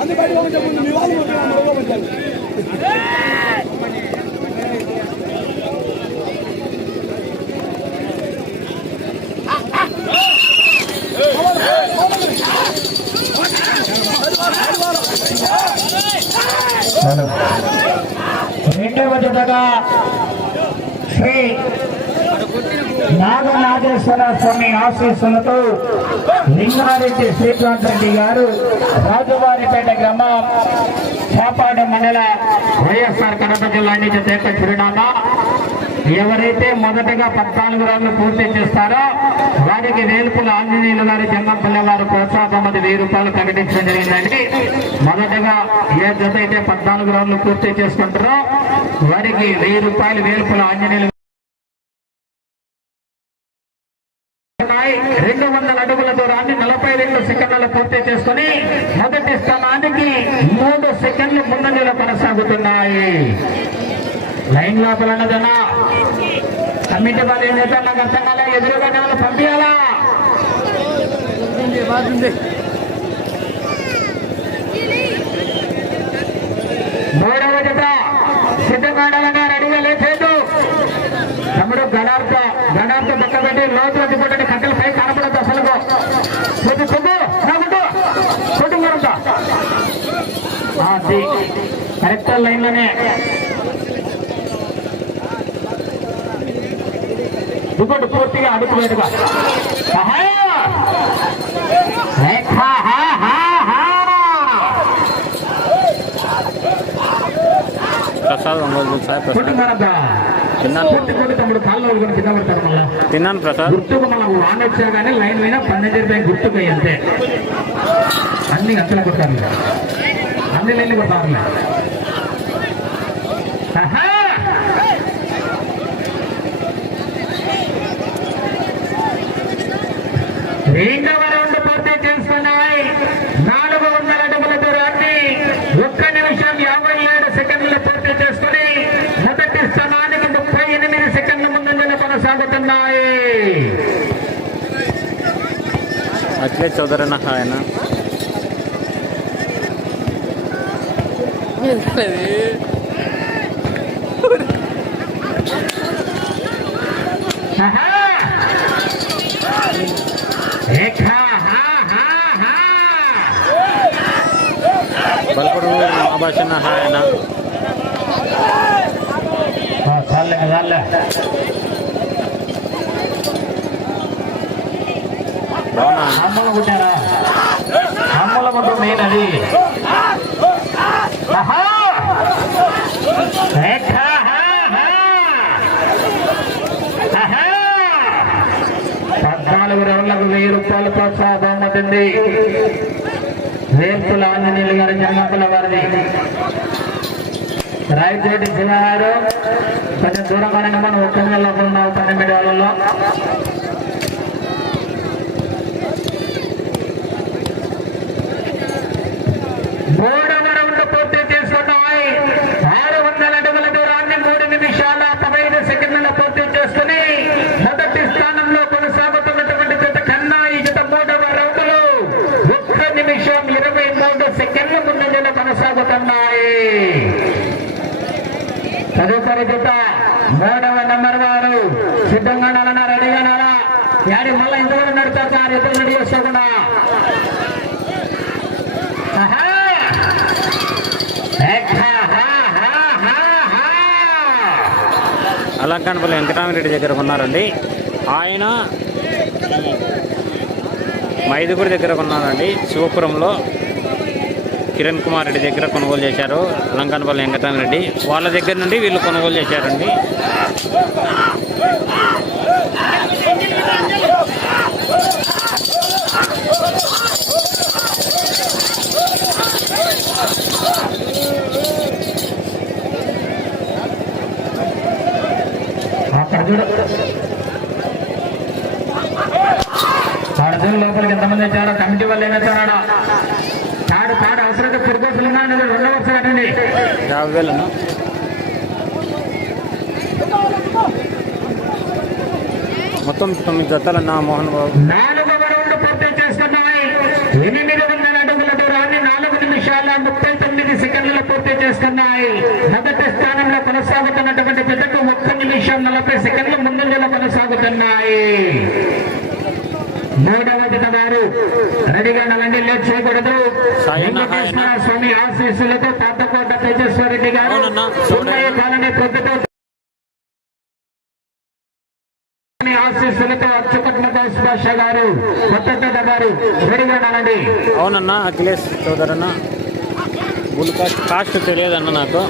అన్ని బయట పోమని మీ వాళ్ళు పంపించాలి రెండవ జతగా శ్రీ నాగనాగేశ్వర స్వామి ఆశీస్సులతో లింగారెడ్డి శ్రీకాంత్ రెడ్డి గారు రాజువారిపేట గ్రామం చేపాడు మండల వైఎస్ఆర్ కడప జిల్లా నుంచి చేత చిరునామా ఎవరైతే మొదటగా పద్నాలుగు రౌండ్లు పూర్తి చేస్తారో వారికి వేలుపుల ఆంజనేయులు గారు జంగంపల్లి గారు ప్రోత్సాహం వెయ్యి రూపాయలు ప్రకటించడం జరిగిందండి. మొదటగా ఏ జత అయితే పద్నాలుగు రౌండ్లు పూర్తి చేసుకుంటారో వారికి వెయ్యి రూపాయలు వేలుపుల ఆంజనేయులు రెండు వందల అడుగుల దూరాన్ని నలభై రెండు సెకండ్ల పూర్తి చేసుకుని మొదటి స్థానానికి మూడు సెకండ్లు ముందంజలో కొనసాగుతున్నాయి. లైన్ లోపల ఉన్నదన్న కమిటీ వాళ్ళు ఏం చేస్తారు నాకు అర్థం కాలే ఎదురుగా వాళ్ళు పంపించాలా మూడవ జత సిద్ధంగా రెడీగా లేచేదు తమ్ముడు గడార్తో గడార్తో పక్క పెట్టి లోతు వదిలిపెట్టండి కట్టెల పై కనపడద్దు అసలు కొద్ది పొద్దు నాకుంటూ కొట్టు మరంతా అది కరెక్ట్ లైన్లోనే కింద పడతారు మళ్ళా తిన్నాను. ప్రసాద్. గుర్తుకు మనం వాన్ వచ్చా కానీ లైన్ మీద పన్నెండు రూపాయలు గుర్తుకు అంతే. అన్ని అంతలో కొట్టారు అన్ని లైన్లు కొట్టారు రెండవ రౌండ్ పూర్తి చేసుకున్నాయి నాలుగు వందల అడుగుల దూరాన్ని ఒక్క నిమిషం యాభై ఏడు సెకండ్లు పూర్తి చేసుకుని మొదటి స్థానానికి ముప్పై ఎనిమిది సెకండ్ల ముందంజలో కొనసాగుతున్నాయి. అట్లే చౌదరన్న ఆయన. ఆహా! ఏకా, హా, హా, హా. బలపడు మా భాషన్న ఆయన ఆ, చాలే చాలే బాగున్నా అమ్మల కొట్టారా అమ్మల కొట్టు మెయిన్ అది ఆహా! వెయ్యి రూపాయల ప్రోత్సాహం ఉంటుంది వేల్పుల ఆంజనేయులు గారి జన్మకుల వారిని రాయచోటి శివ కొంచెం దూరం దూరంగానే మనం ఒక్క నెలలో ఉన్నాం పన్నెండు వేలలో మూడవ రౌండ్ పూర్తి చేసుకున్నాయి ఆరు వందల అడుగుల దూరాన్ని మూడు నిమిషాల పదహైదు సెకండ్ల పూర్తి చేసుకుని మొదటి స్థానంలో కొనసాగుతున్నటువంటి జత కన్నా ఈ జత మూడవ రౌండ్లో ఒక్క నిమిషం ఇరవై మూడు సెకండ్ల ముందంజలో కొనసాగుతున్నాయి తదుపరి జత మూడవ నంబర్ వారు సిద్ధంగా నాలన్నా రెడీగా నాలా యాడి మళ్ళీ ఇంతవరకు నడుస్తారు సార్ ఎప్పుడు రెడీ చేసుకోకుండా? ఆహా! ఏకా, వెంకటరామరెడ్డి దగ్గర ఉన్నారండి. ఆయన మైదుగుడి దగ్గర ఉన్నారండి. శివపురంలో కిరణ్ కుమార్ రెడ్డి దగ్గర కొనుగోలు చేశారు. లంకనపల్లి వెంకటరామరెడ్డి వాళ్ళ దగ్గర నుండి వీళ్ళు కొనుగోలు చేశారండి. మొత్తం తొమ్మిది జతలన్న మోహన్ బాబు. ఎనిమిది వందల అడుగుల దూరాన్ని నాలుగు నిమిషాల ముప్పై తొమ్మిది సెకండ్లు పూర్తి చేసుకున్నాయి. మొదటి స్థానంలో కొనసాగుతున్నటువంటి జతకు ఒక్క నిమిషం నలభై సెకండ్లు ముందంజలో కొనసాగుతున్నాయి. మూడవ జత వారు రెడీగా నలండి లేట్ చేయకూడదు. వెంకటేశ్వర. స్వామి ఆశీస్సులతో పాతకోట రెడ్డి గారు కాలనీ భాష గారు కొత్తపేట గారు అవునన్నా అఖిలేష్ చౌదరి అన్న బుల్ కాస్ట్ కాస్ట్ తెలియదన్న నాకు!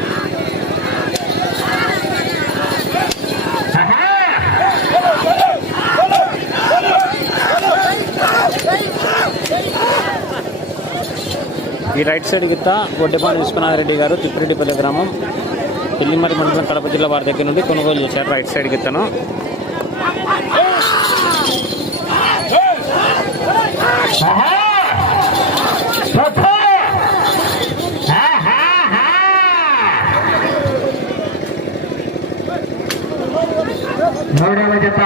ఈ రైట్ సైడ్ గిత్త గొడ్డెపాని విశ్వనాథరెడ్డి గారు తిప్పిరెడ్డిపల్లి గ్రామం పిల్లిమరి మండలం కడప జిల్లా వారి దగ్గర నుండి కొనుగోలు చేశారు రైట్ సైడ్ గిత్తను! మూడవ జత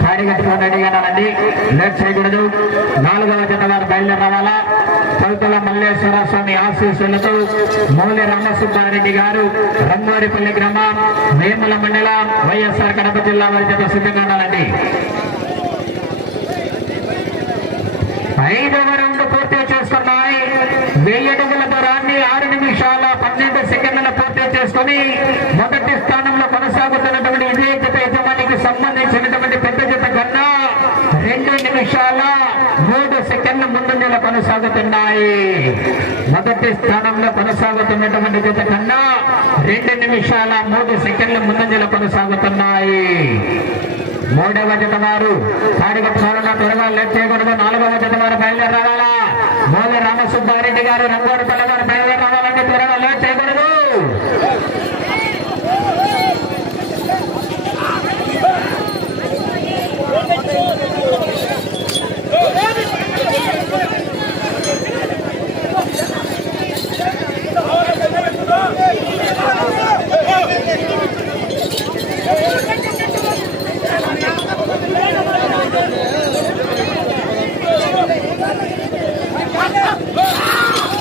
సాడి కట్టుకొని రెడీగా లెఫ్ట్ లేట్ చేయకూడదు నాలుగవ జత వారు బయలుదేరి రావాలా చౌతల మల్లేశ్వర స్వామి ఆశీస్సులతో మౌలి రామసుబ్బారెడ్డి గారు రంగారిపల్లి గ్రామం వేముల మండలం వైఎస్ఆర్ కడప జిల్లా వారి చేత సిద్ధంగా ఉండాలండి. ఐదవ రౌండ్ పూర్తి చేస్తున్నాయి వెయ్యి అడుగుల దూరాన్ని ఆరు నిమిషాల పన్నెండు సెకండ్ల పూర్తి చేసుకుని మొదటి స్థానంలో కొనసాగుతున్న ఇదే జత యజమానికి సంబంధించినటువంటి పెద్ద జత కన్నా రెండు నిమిషాల మూడు సెకండ్ల ముందంజలో కొనసాగుతున్నాయి. మొదటి స్థానంలో కొనసాగుతున్నటువంటి జత కన్నా రెండు నిమిషాల మూడు సెకండ్ల ముందంజల కొనసాగుతున్నాయి. మూడవ జత వారు కాడిగట్టుకోవాలన్నా త్వరగా లేట్ చేయకూడదు. నాలుగవ జత వారు బయలుదేరి రావాలా మోలి రామసుబ్బారెడ్డి గారు రంగోడు గారు బయలుదేరి రావాలంటే త్వరగా లేట్ చేయకూడదు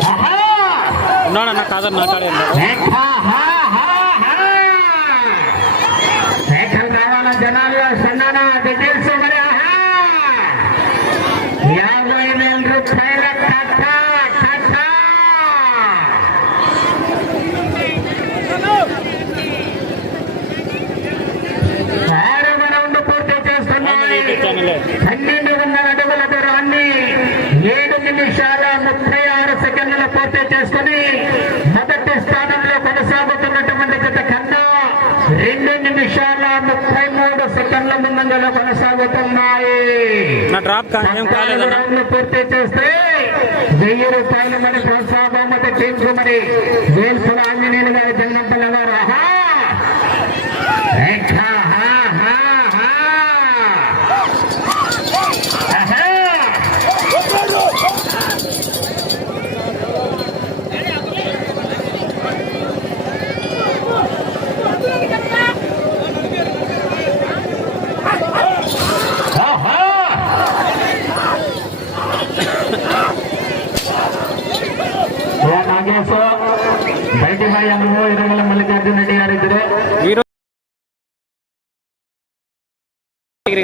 ఆహా! ఉన్నాడన్న కాదన్న కాడే ఉన్నాడు రేఖా, హా, హా, హా. రేఖలు కావాలా జనాలు సన్నానా డీటెయిల్స్ మరి ఆహా. యాభై వేల రూపాయల కట్ట కట్ట ఆరవ రౌండ్ పూర్తి చేస్తున్నాయి ఛానలే పన్నెండు వందల అడుగుల దూరాన్ని ఏడు నిమిషాల ముప్పై ఆరు సెకండ్ల పూర్తి చేసుకుని మొదటి స్థానంలో కొనసాగుతున్నటువంటి జత కన్నా రెండు నిమిషాల ముప్పై మూడు సెకండ్ల ముందంజలో కొనసాగుతున్నాయి నా డ్రాప్ పూర్తి చేస్తే వెయ్యి రూపాయల మరి ప్రోత్సాహ టీంకు మరి వేల్పుల ఆంజనేయులు గారి జగనంపల్లి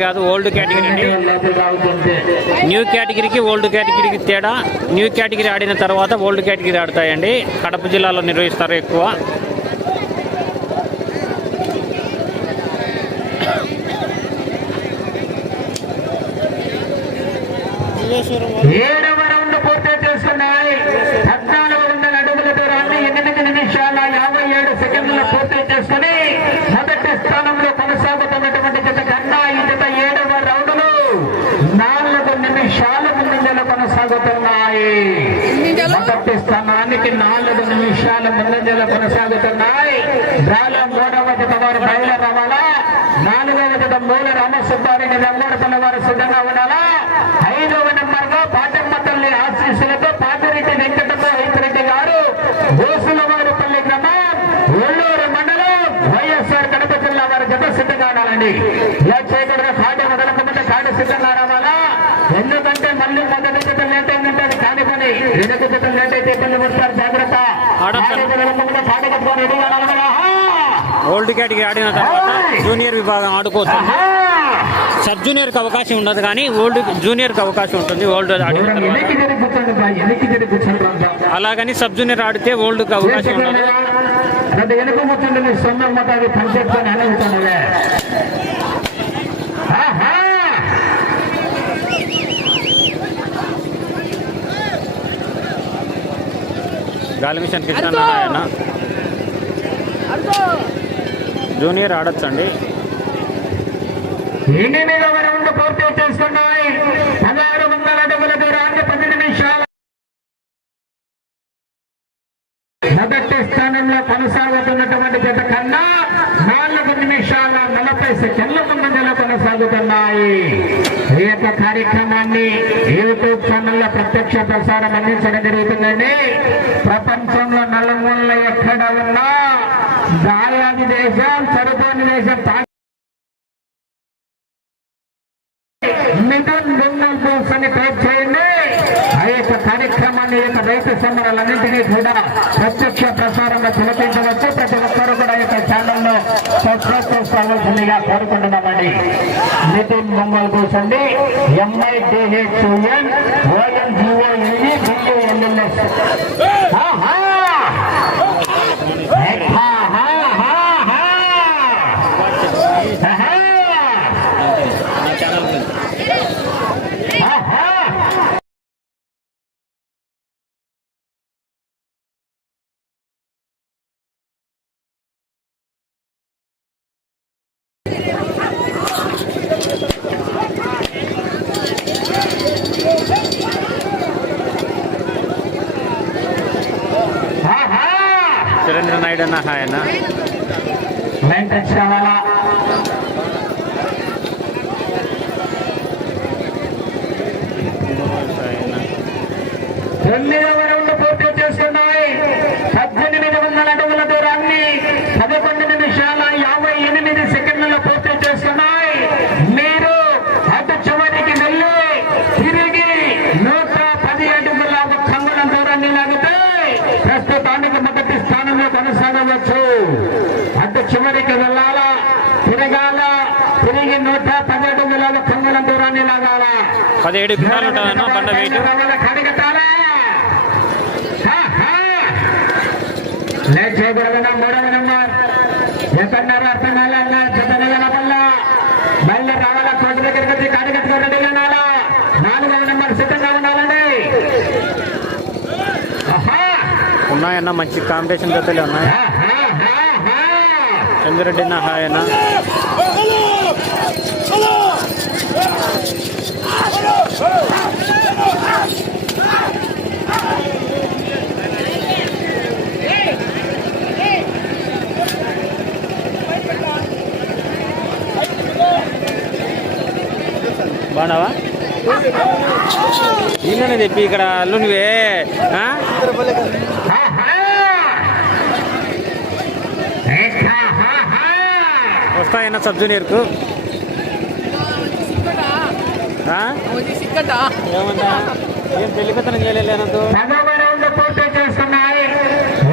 కాదు ఓల్డ్ కేటగిరీ అండి. న్యూ కేటగిరీకి ఓల్డ్ కేటగిరీకి తేడా. న్యూ కేటగిరీ ఆడిన తర్వాత ఓల్డ్ కేటగిరీ ఆడతాయండి. కడప జిల్లాలో నిర్వహిస్తారు ఎక్కువ ఏడవ రౌండ్ పూర్తి చేస్తున్నాయి పద్నాలుగు వందల అడుగుల దూరాన్ని ఎనిమిది నిమిషాల యాభై ఏడు సెకండ్ల పూర్తి చేసుకుని మొదటి స్థానంలో కొనసాగుతున్నటువంటి జత కన్నా ఈ జత ఏడవ రౌండ్లు నాలుగు నిమిషాల ముందంజలో కొనసాగుతున్నాయి మొదటి స్థానానికి నాలుగు నిమిషాల ముందంజలో కొనసాగుతున్నాయి రాళ్ళ మూడవ వారు బయలు రావాలా నాలుగవ జత మూల రామసుబ్బారెడ్డి వెంగడపల్లి వారు సిద్ధంగా ఉండాలా ఐదవ నెంబర్గా పాటమ్మ తల్లి ఆశీస్సులతో పాటిరెడ్డి వెంకటమ్మ రైతురెడ్డి గారు గోసులవారిపల్లి గ్రామం ఒల్లూరు మండలం వైఎస్ఆర్ కడప జిల్లా వారి జత సిద్ధంగా ఉండాలండి. ఇలా చేయకూడదు. కాడ మొదలకముందే కాడ సిద్ధంగా రావాలా? ఎందుకంటే మళ్ళీ మొదటి జత లేట్ అయిందంటే అది కాని పని. వెనక జత లేట్ అయితే ఇబ్బంది పడతారు. జాగ్రత్త. ఓల్డ్ కేటగిరీ ఆడిన తర్వాత జూనియర్ విభాగం ఆడుకోవచ్చు! సబ్ జూనియర్కి అవకాశం ఉండదు కానీ ఓల్డ్ జూనియర్కి అవకాశం ఉంటుంది. ఓల్డ్. అలాగని సబ్ జూనియర్ ఆడితే ఓల్డ్కి అవకాశం ఉండదు అది వెనుక కూర్చోండి నీ సొమ్మ మాట అది పనిచేసుకొని అనుకుంటున్నవే ఆహా! గాలి మిషన్ కృష్ణ ఆయన జూనియర్ ఆడొచ్చండి. పూర్తి చేసుకున్నాయి. పదహారు వందల అడుగుల దూరాన్ని పది నిమిషాల. మొదటి స్థానంలో కొనసాగుతున్నటువంటి జత కన్నా నాలుగు నిమిషాల నలభై సెకండ్ల ముందంజలో కొనసాగుతున్నాయి. ఈ యొక్క కార్యక్రమాన్ని యూట్యూబ్ ఛానల్లో ప్రత్యక్ష ప్రసారం అందించడం జరుగుతుందండి. ప్రపంచంలో నలుమూలలో ఎక్కడ ఉన్నా దాని దేశం సరిపోని దేశం పాకి- మిథున్ బొమ్మల కోసని టైప్ చేయండి. ఆ యొక్క కార్యక్రమాన్ని యొక్క రైతు సమరాలన్నింటినీ కూడా ప్రత్యక్ష ప్రసారంగా తిలపించవచ్చు ప్రతి ఒక్కరు కూడా ఈ యొక్క ఛానల్లో సబ్స్క్రైబ్ చేసుకోవాల్సిందిగా కోరుకుంటున్నామండి. నితిన్ బొమ్మల కోసండి ఎంఐడిహెచ్ఎన్ ఓఎన్జిఓఎల్ఈ బిఎల్ఎల్ఎస్ ఆహా Hey. నాయుడు అన్న వెంకట రావాలా తొమ్మిదవ కొనసాగవచ్చు అటు చివరికి వెళ్ళాలా తిరగాల తిరిగి నూట పది అడుగుల కంగళం దూరాన్ని లాగాల పదిహేడు కిలోలు ఉంటుందన్న బండ వెయిట్ కడగటాలా లేట్ చేయకూడదన్న మూడవ నెంబర్ ఎక్కడన్నారు అర్థం కాలన్న ఉన్నాయన్న? మంచి కాంపిటీషన్ జతలే ఉన్నాయి. చంద్రెడ్డి అన్న హాయ్ అన్న. బాగున్నావా? ఈయననే చెప్పి ఇక్కడ అల్లు నువ్వే వస్తాయన్న సబ్ జూనియర్కు ఏమంటా? ఏం పూర్తి చేస్తున్నాయి.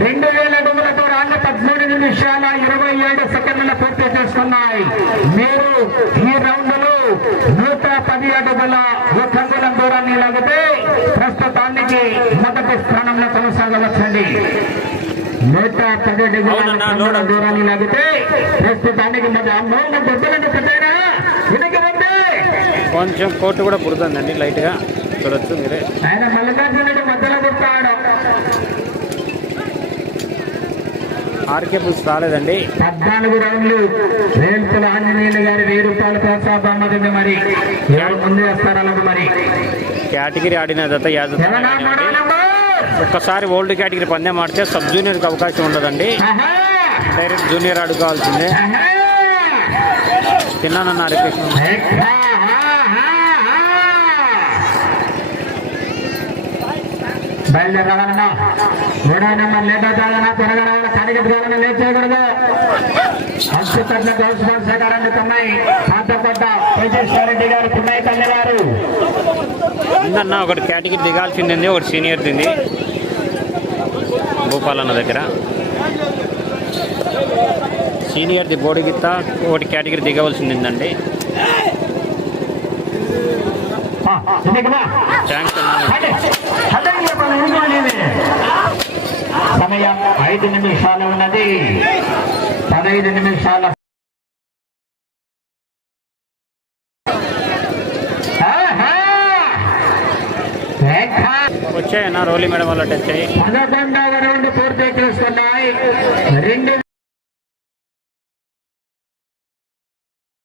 రెండు వేల అడుగుల దూరాన్ని పదమూడు నిమిషాల ఇరవై ఏడు సెకండ్ల పూర్తి చేసుకున్నాయి మీరు ఈ రౌండ్లో నూట పది అడుగుల ఒక దూరాన్ని లాగితే ప్రస్తుతానికి మొదటి స్థానంలో కొనసాగవచ్చండి. నూట. దూరాన్ని లాగితే ప్రస్తుతానికి పెట్టారా? కొంచెం కోర్టు కూడా పుడుతుందండి లైట్గా చూడొచ్చు మీరే. ఆయన మల్లికార్జునుడు మధ్యలో ఆర్కే రాలేదండి. పద్నాలుగు రౌండ్లు. వేల్పుల ఆంజనేయులు గారి వెయ్యి రూపాయల ప్రోత్సాహం మరి. ఎవరు ముందు వేస్తారన్నది మరి. కేటగిరీ ఆడిన దత యాద ఎవరా మూడో నంబర్ ఒక్కసారి ఓల్డ్ కేటగిరీ పందెం ఆడితే సబ్ జూనియర్కి అవకాశం ఉండదండి! డైరెక్ట్ జూనియర్ ఆడుకోవాల్సిందే! తిన్నానన్న హరికృష్ణ! ఆహా! బయలుదేరాలన్నా మూడో నెంబర్ లేట్ అవుతాదన్నా త్వరగా రావాలి కడిగట్టుకోవాలని లేట్ చేయకూడదు అక్షతట్ల గౌస్మాన్ సేకారెడ్డి తమ్మాయి పాతకొట్ట రెడ్డి గారు పున్నయ్య తల్లి గారు ఉందన్న ఒకటి కేటగిరీ దిగాల్సింది ఉంది, ఒకటి సీనియర్ దింది భూపాలన్న దగ్గర. సీనియర్ది బోడి గిత్త ఒకటి కేటగిరీ దిగవలసింది ఉందండి సమయం ఐదు నిమిషాలు ఉన్నది. పదహైదు నిమిషాల వచ్చాయన్న రోలీ మేడం వాళ్ళు టచ్ అయ్యి పదకొండవ రౌండ్ పూర్తి చేసుకున్నాయి. రెండు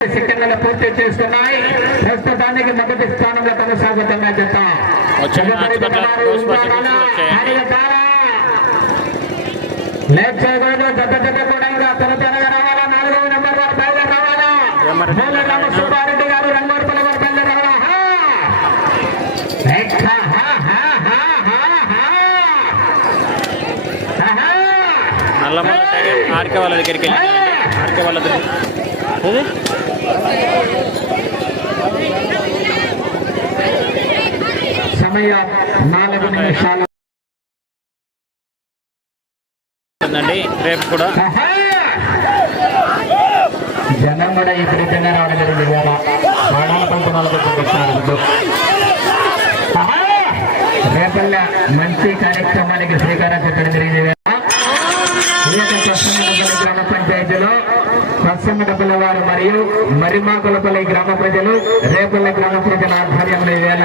సెకండ్ల పూర్తి చేసుకున్నాయి ప్రస్తుతానికి మొదటి స్థానంలో కొనసాగుతున్న జత వచ్చాయి, నాచుకట్ల రోజు పచ్చి పులుసులు వచ్చాయండి. లేట్ చేయకూడదు జత జత కూడా ఇంకా త్వర త్వరగా రావాలా నాలుగవ నెంబర్ వారు బయలుదేరి రావాలా ఏమరి మూల రామ సుబ్బారెడ్డి గారు రంగోర్పల వారు బయలుదేరి రావాలా హా! రేఖ, హా, హా, హా, హా, హా. ఆహా! నల్లమల్ల టైగర్ ఆర్కే వాళ్ళ దగ్గరికి వెళ్ళి ఆర్కే వాళ్ళ? సమయం నాలుగు నిమిషాలు. ఉందండి. రేపు కూడా! జనం కూడా విపరీతంగా రావడం జరిగింది వాడాల పంపనాలకు! రేపల్ల మంచి కార్యక్రమానికి శ్రీకారం చుట్టడం జరిగింది గ్రామ పంచాయతీలో కొత్తమడపల్లి వారు మరియు మరిమాకులపల్లి గ్రామ ప్రజలు రేపల్ల గ్రామ ప్రజల ఆధ్వర్యంలో ఈవేళ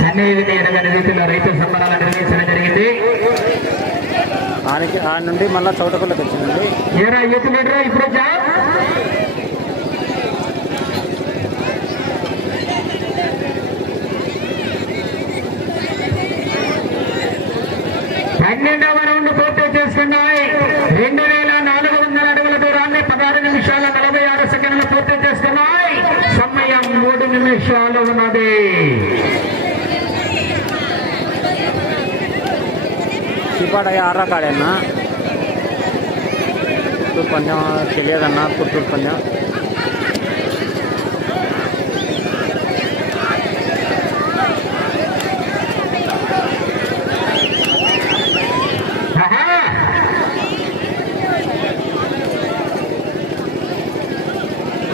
కన్నీవిని ఎరగని రీతిలో రైతు సంబరాలు నిర్వహించడం జరిగింది. ఆయనకి ఆయన నుండి మళ్ళీ చౌటపల్లికి వచ్చిందండి ఏరా యూత్ లీడరా ఇప్పుడు? పన్నెండవ రౌండ్ పూర్తి చేసుకున్నాయి. చీపాట ఆర్రా కాడేనా పుత్తూరు పందెం తెలియదన్నా పుత్తూరు పందెం ఆహా!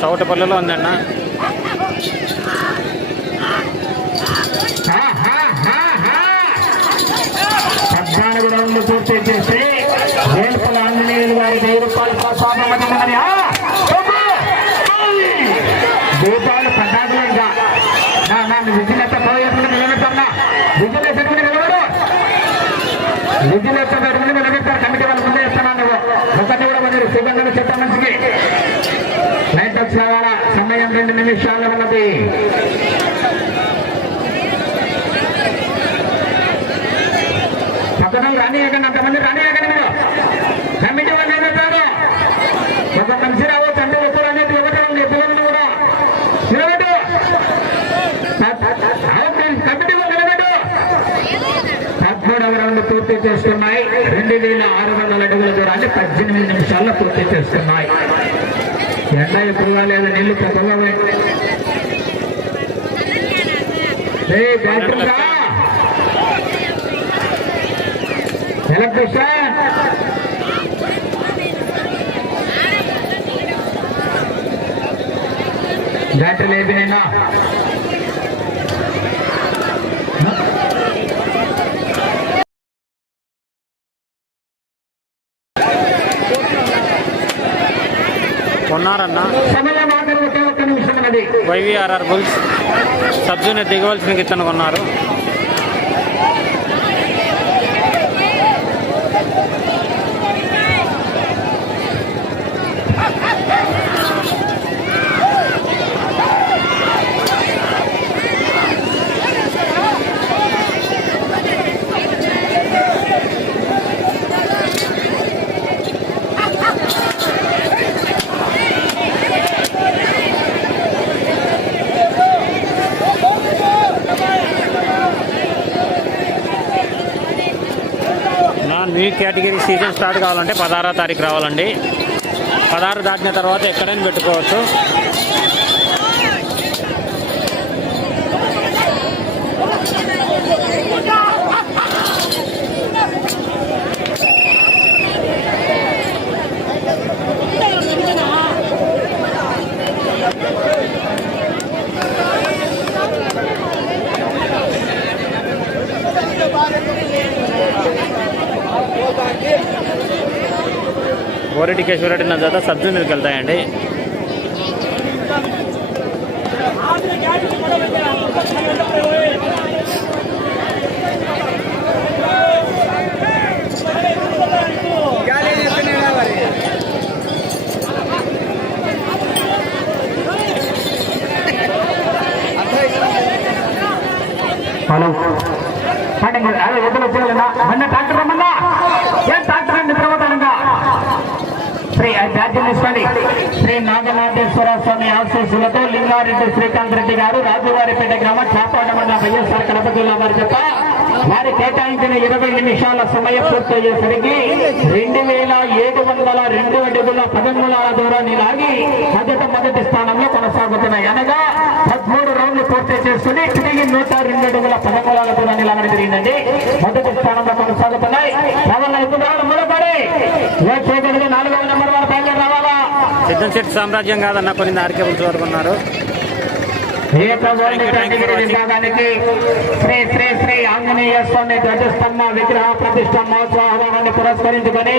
చౌటపల్లిలో ఉందన్న పద్నాలుగు పూర్తి చేసి వేల్పల ఆంజనేయులు గారి వెయ్యి రూపాయలు ప్రోత్సాహమని దీపాలు పద్నాలుగు నా నా విజిల్ పోయేసుకుని నిలబెట్టన్నా విజిల్ నిలబడు. విజిల్ పెట్టుకుని నిలబెట్టారు. కమిటీ వాళ్ళు ముందే ఇస్తున్నాను నువ్వు. ఒకటి కూడా మంది సిబ్బంది చెత్త మనిషికి. నైట్ వచ్చి రావాలా సమయం రెండు నిమిషాలు ఉన్నది. పక్కన రానియకండి అంతమంది రానియకండి మీరు. కమిటీ వాళ్ళు నిలబెట్టారు ఒక మనిషి రావచ్చు అంటే ఎప్పుడు అనేది ఇవ్వటం ఎప్పుడు కూడా. నిలబెట్టు. కమిటీ వాళ్ళు నిలబెట్టు. పదమూడవ రౌండ్ పూర్తి చేస్తున్నాయి. రెండు వేల ఆరు వందల అడుగుల దూరాన్ని పద్దెనిమిది నిమిషాల్లో పూర్తి చేస్తున్నాయి. ఎండ ఎక్కువగా లేదు నీళ్ళు పెద్దగా బ్యాటరీ లేపినైనా కొన్నారన్న. ఉన్నది. YVRR bulls. సబ్ జూనియర్ దిగవలసిన గిత్తను కొన్నారు. సీజన్ స్టార్ట్ కావాలంటే పదహారో తారీఖు రావాలండి. పదహారు దాటిన తర్వాత ఎక్కడైనా పెట్టుకోవచ్చు. గోరెడ్డి కేశవరెడ్డి నా జత సబ్ జూనియర్కి వెళ్తాయండి. హలో. పండుగ అదే ఎదురు వచ్చేయాలన్నా మొన్న ట్రాక్టర్ రమ్మన్నా ఏం డాక్టర్ అండి ప్రమోదనంగా శ్రీ శ్రీ నాగనాథేశ్వర స్వామి ఆశీస్సులతో లింగారెడ్డి శ్రీకాంత్ రెడ్డి గారు రాజువారిపేట గ్రామ చాపాడ మండల వైఎస్ఆర్ కడప జిల్లా వారి చెప్ప వారి కేటాయించిన ఇరవై నిమిషాల సమయం పూర్తయ్యేసరికి రెండు వేల ఏడు వందల రెండు అడుగుల పదమూలాల దూరాన్ని లాగి మొదట మొదటి స్థానంలో కొనసాగుతున్నాయి. అనగా పదమూడు రౌండ్లు పూర్తి చేసుకుని తిరిగి నూట రెండు అడుగుల పదమూలాల దూరాన్ని లాగడం జరిగిందండి. మొదటి స్థానంలో కొనసాగుతున్నాయి. రవాణా ఎక్కువ రావడం మొదలుపడి నాలుగవ నెంబర్ వారు పైన రావాలా? సిద్ధం శెట్టి సామ్రాజ్యం కాదన్న కొన్ని ఆర్కే వరకు ఉన్నారు. విభాగానికి శ్రీ శ్రీ శ్రీ ఆంజనేయ స్వామి ధ్వజస్తంభ విగ్రహ ప్రతిష్ట మహోత్సవాన్ని పురస్కరించుకొని